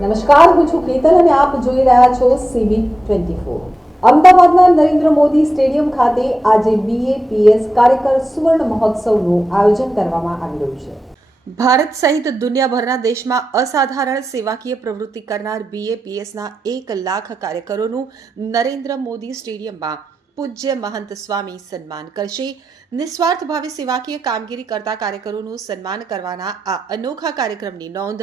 નમસ્કાર, હું છું કેતન અને આપ જોઈ રહ્યા છો CB24। અમદાવાદના નરેન્દ્ર મોદી સ્ટેડિયમ ખાતે આજે BAPS કાર્યકર સુવર્ણ મહોત્સવનું આયોજન કરવામાં આવી રહ્યું છે। ભારત સહિત દુનિયાભરના દેશમાં અસાધારણ સેવાકીય પ્રવૃત્તિ કરનાર BAPSના 1 લાખ કાર્યકરોનું નરેન્દ્ર મોદી સ્ટેડિયમમાં પૂજ્ય મહંત સ્વામી સન્માન કરશે। નિસ્વાર્થ ભાવે સેવાકીય કામગીરી કરતા કાર્યકરોનું સન્માન કરવાના આ અનોખા કાર્યક્રમની નોંધ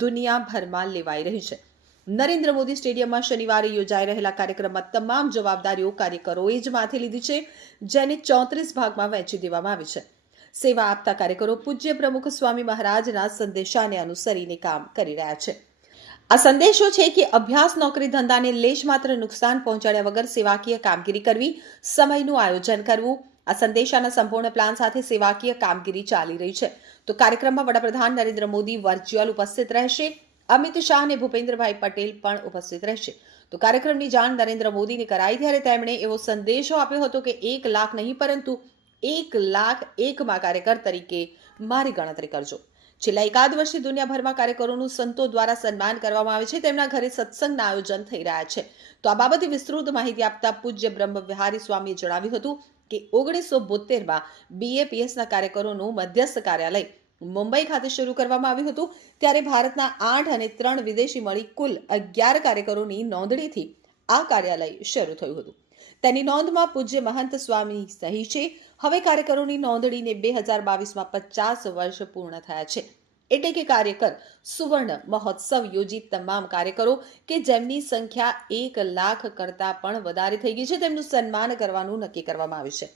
દુનિયાભરમાં લેવાઈ રહી છે। નરેન્દ્ર મોદી સ્ટેડિયમમાં શનિવારે યોજાઈ રહેલા કાર્યક્રમમાં તમામ જવાબદારીઓ કાર્યકરોએ જ માથે લીધી છે, જેને 34 ભાગમાં વહેંચી દેવામાં આવી છે। સેવા આપતા કાર્યકરો પૂજ્ય પ્રમુખ સ્વામી મહારાજના સંદેશાને અનુસરીને કામ કરી રહ્યા છે। આ સંદેશો છે કે અભ્યાસ, નોકરી, ધંધાને લેશ માત્ર નુકસાન પહોંચાડ્યા વગર સેવાકીય કામગીરી કરવી, સમયનું આયોજન કરવું। આ સંદેશાના સંપૂર્ણ પ્લાન સાથે સેવાકીય કામગીરી ચાલી રહી છે। તો કાર્યક્રમમાં વડાપ્રધાન નરેન્દ્ર મોદી વર્ચ્યુઅલ ઉપસ્થિત રહેશે। અમિત શાહ અને ભૂપેન્દ્રભાઈ પટેલ પણ ઉપસ્થિત રહેશે। તો કાર્યક્રમની જાણ નરેન્દ્ર મોદીને કરાઈ ત્યારે તેમણે એવો સંદેશો આપ્યો હતો કે 1 લાખ નહીં પરંતુ 1 લાખ એકમાં કાર્યકર તરીકે મારી ગણતરી કરજો। છેલ્લા એકાદ વર્ષથી દુનિયાભરમાં કાર્યકરોનું સંતો દ્વારા સન્માન કરવામાં આવે છે। તેમના ઘરે સત્સંગના આયોજન થઈ રહ્યા છે। તો આ બાબતે વિસ્તૃત માહિતી આપતા પૂજ્ય બ્રહ્મ વિહારી સ્વામીએ જણાવ્યું હતું કે 1972માં BAPSના કાર્યકરોનું મધ્યસ્થ કાર્યાલય મુંબઈ ખાતે શરૂ કરવામાં આવ્યું હતું। ત્યારે ભારતના 8 અને 3 વિદેશી મળી કુલ 11 કાર્યકરોની નોંધણીથી આ કાર્યાલય શરૂ થયું હતું। તેની નોંધમાં પૂજ્ય મહંત સ્વામી સહી છે। હવે કાર્યકરોની નોંધણીને 2022માં 50 વર્ષ પૂર્ણ થયા છે। એટલે કે કાર્યકર સુવર્ણ મહોત્સવ યોજી તમામ કાર્યકરો કે જેમની સંખ્યા 1 લાખ કરતાં પણ વધારે થઈ ગઈ છે તેમનું સન્માન કરવાનું નક્કી કરવામાં આવ્યું છે।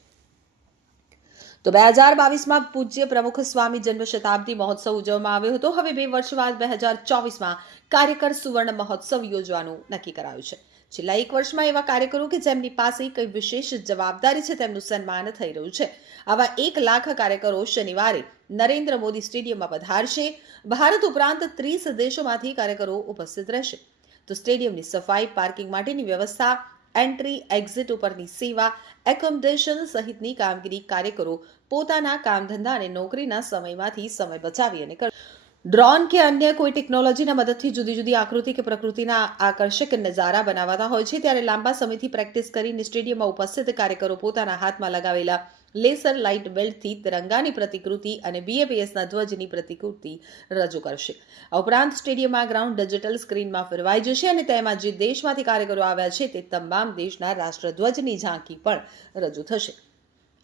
તો 2022માં પૂજ્ય પ્રમુખ સ્વામી જન્મ શતાબ્દી મહોત્સવ ઉજવવામાં આવ્યો હતો। હવે 2 વર્ષ બાદ 2024માં કાર્યકર સુવર્ણ મહોત્સવ યોજવાનું નક્કી કરાયું છે। છેલ્લા 1 વર્ષમાં એવા કાર્યકરો કે જેમની પાસે કઈ વિશેષ જવાબદારી છે તેમનું સન્માન થઈ રહ્યું છે। આવા 1 લાખ કાર્યકરો શનિવારે નરેન્દ્ર મોદી સ્ટેડિયમમાં પધારશે। ભારત ઉપરાંત 30 દેશોમાંથી કાર્યકરો ઉપસ્થિત રહેશે। તો સ્ટેડિયમની સફાઈ, પાર્કિંગ માટેની વ્યવસ્થા, એન્ટ્રી એક્ઝિટ ઉપરની સેવા, એકોમોડેશન સહિતની કામગીરી કાર્યકરો પોતાના કામ ધંધા અને નોકરીના સમયમાંથી સમય બચાવી અને કરશે। ડ્રોન કે અન્ય કોઈ ટેકનોલોજીના મદદથી જુદી જુદી આકૃતિ કે પ્રકૃતિના આકર્ષક નજારા બનાવતા હોય છે। ત્યારે લાંબા સમયથી પ્રેક્ટિસ કરીને સ્ટેડિયમમાં ઉપસ્થિત કાર્યકરો પોતાના હાથમાં લગાવેલા લેસર લાઇટ બેલ્ટથી તિરંગાની પ્રતિકૃતિ અને BAPSના ધ્વજની પ્રતિકૃતિ રજૂ કરશે। આ ઉપરાંત સ્ટેડિયમમાં ગ્રાઉન્ડ ડિજિટલ સ્ક્રીનમાં ફેરવાઈ જશે અને તેમાં જે દેશમાંથી કાર્યકરો આવ્યા છે તે તમામ દેશના રાષ્ટ્રધ્વજની ઝાંખી પણ રજૂ થશે।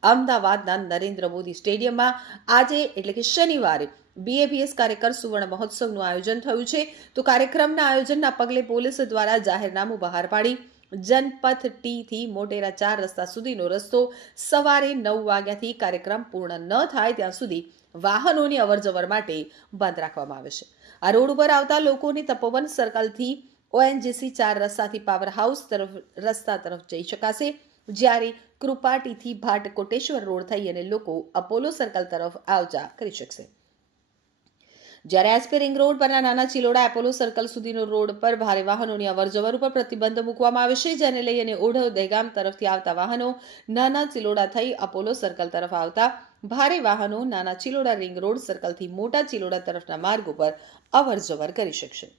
અમદાવાદના નરેન્દ્ર મોદી સ્ટેડિયમમાં આજે એટલે કે શનિવારે BAPS કાર્યકર સુવર્ણ મહોત્સવનું આયોજન થયું છે। તો કાર્યક્રમના આયોજનના પગલે પોલીસ દ્વારા જાહેરનામું બહાર પાડી જનપથ T થી મોટેરા 4 રસ્તા સુધીનો રસ્તો સવારે 9 વાગ્યાથી કાર્યક્રમ પૂર્ણ ન થાય ત્યાં સુધી વાહનોની અવરજવર માટે બંધ રાખવામાં આવે છે। આ રોડ ઉપર આવતા લોકોને તપોવન સર્કલથી ONGC 4 રસ્તાથી પાવર હાઉસ તરફ રસ્તા તરફ જઈ શકાશે, જ્યારે કૃપાટીથી ભાટ કોટેશ્વર રોડ થઈ અને લોકો અપોલો સર્કલ તરફ આવજા કરી શકશે। જ્યારે SP રિંગ રોડ પરના નાના ચિલોડા એપોલો સર્કલ સુધીનો રોડ પર ભારે વાહનોની અવરજવર ઉપર પ્રતિબંધ મૂકવામાં આવે છે, જેને લઈ અને ઓઢવ દહેગામ તરફથી આવતા વાહનો નાના ચિલોડા થઈ અપોલો સર્કલ તરફ આવતા ભારે વાહનો નાના ચિલોડા રિંગ રોડ સર્કલથી મોટા ચિલોડા તરફના માર્ગ ઉપર અવરજવર કરી શકશે।